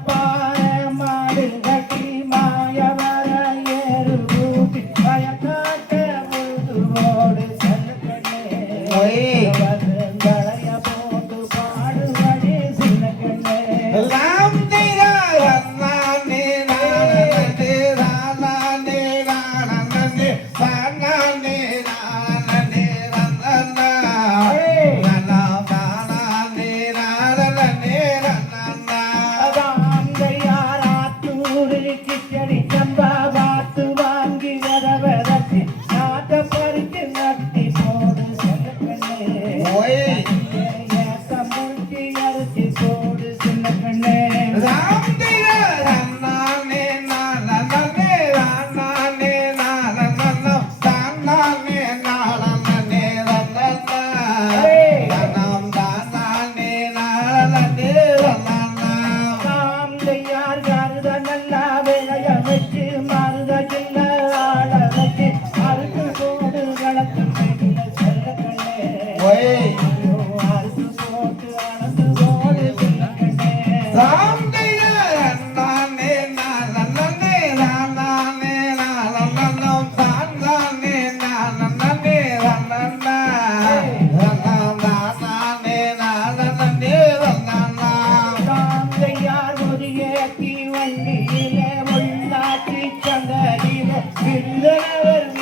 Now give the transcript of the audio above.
Bye. வண்டியில உள்ளாட்சி சங்கரில விருந்தனவர்